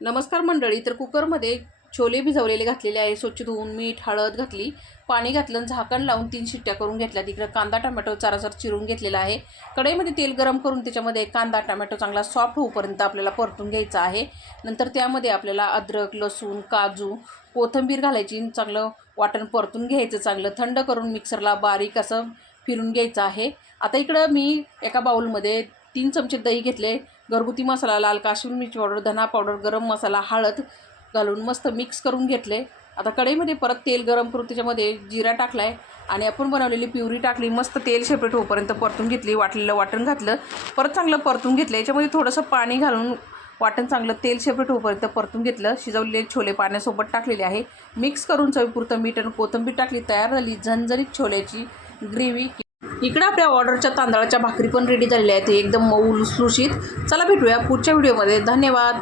नमस्कार मंडळी. तर कुकरमध्ये छोले भिजवलेले घातलेले आहे. स्वच्छ धुवून मीठ हळद घातली, पाणी घातलं, झाकण लावून 3 शिट्ट्या करून घेतल्या. तिकडे कांदा टोमॅटो चाराचार चिरून घेतलेला आहे. कढईमध्ये तेल गरम करून त्याच्यामध्ये कांदा टोमॅटो चांगला सॉफ्ट होईपर्यंत आपल्याला परतून घ्यायचा आहे. नंतर त्यामध्ये आपल्याला अद्रक लसूण काजू कोथिंबीर घालायची, चांगलं वाटण परतून घ्यायचं. चांगलं थंड करून मिक्सरला बारीक असं फिरून घ्यायचं आहे. आता इकडं मी एका बाउलमध्ये 3 चमचे दही घेतले, घरगुती मसाला, लाल काश्मीरी मिरची पावडर, धना पावडर, गरम मसाला, हळद घालून मस्त मिक्स करून घेतले. आता कढईमध्ये परत तेल गरम करून त्याच्यामध्ये जिरा टाकला आहे आणि आपण बनवलेली प्युरी टाकली. मस्त तेल सेपरेट होईपर्यंत परतून घेतली. वाटलेलं वाटण घातलं, परत चांगलं परतून घेतलं. याच्यामध्ये थोडंसं पाणी घालून वाटण चांगलं तेल सेपरेट होईपर्यंत परतून घेतलं. शिजवलेले छोले पाण्यासोबत टाकलेले आहे. मिक्स करून चवीपुरतं मीठ आणि कोथिंबीर टाकली. तयार झाली झणझणीत छोल्याची ग्रेव्ही. इकडं आपल्या ऑर्डरच्या तांदळाच्या भाकरी पण रेडी झालेल्या आहेत, एकदम मऊ लुसलुशीत. चला भेटूया पुढच्या व्हिडिओमध्ये. धन्यवाद.